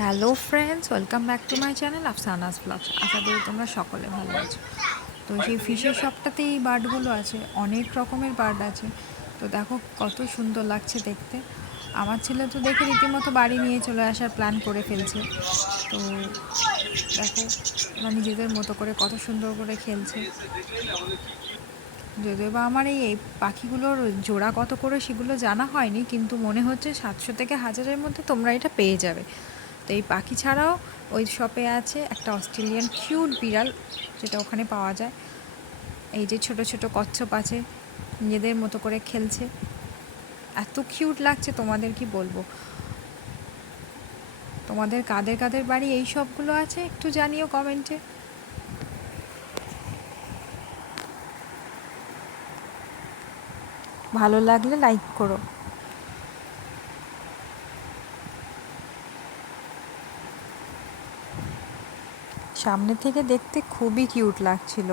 Hello friends, welcome back to my channel Afsana's vlogs. আশা করি তোমরা সকলে ভালো আছো। তো সেই ফিশের শপটাতে এই বার্ডগুলো আছে, অনেক রকমের বার্ড আছে। তো দেখো কত সুন্দর লাগছে দেখতে। আমার ছেলে তো দেখে রীতিমতো বাড়ি নিয়ে চলে আসার প্ল্যান করে ফেলছে। তো দেখো ওরা নিজেদের মতো করে কত সুন্দর করে খেলছে। যদিও বা আমার এই পাখিগুলোর জোড়া কত করে সেগুলো জানা হয়নি, কিন্তু মনে হচ্ছে 700 থেকে 1000-এর মধ্যে তোমরা এটা পেয়ে যাবে। তো এই পাখি ছাড়াও ওই শপে আছে একটা অস্ট্রেলিয়ান কিউট বিড়াল, যেটা ওখানে পাওয়া যায়। এই যে ছোট ছোট কচ্ছপ আছে, নিজেদের মতো করে খেলছে, এত কিউট লাগছে তোমাদের কি বলবো। তোমাদের কাদের কাদের বাড়ি এই সবগুলো আছে একটু জানিও কমেন্টে। ভালো লাগলে লাইক করো। সামনে থেকে দেখতে খুবই কিউট লাগছিল।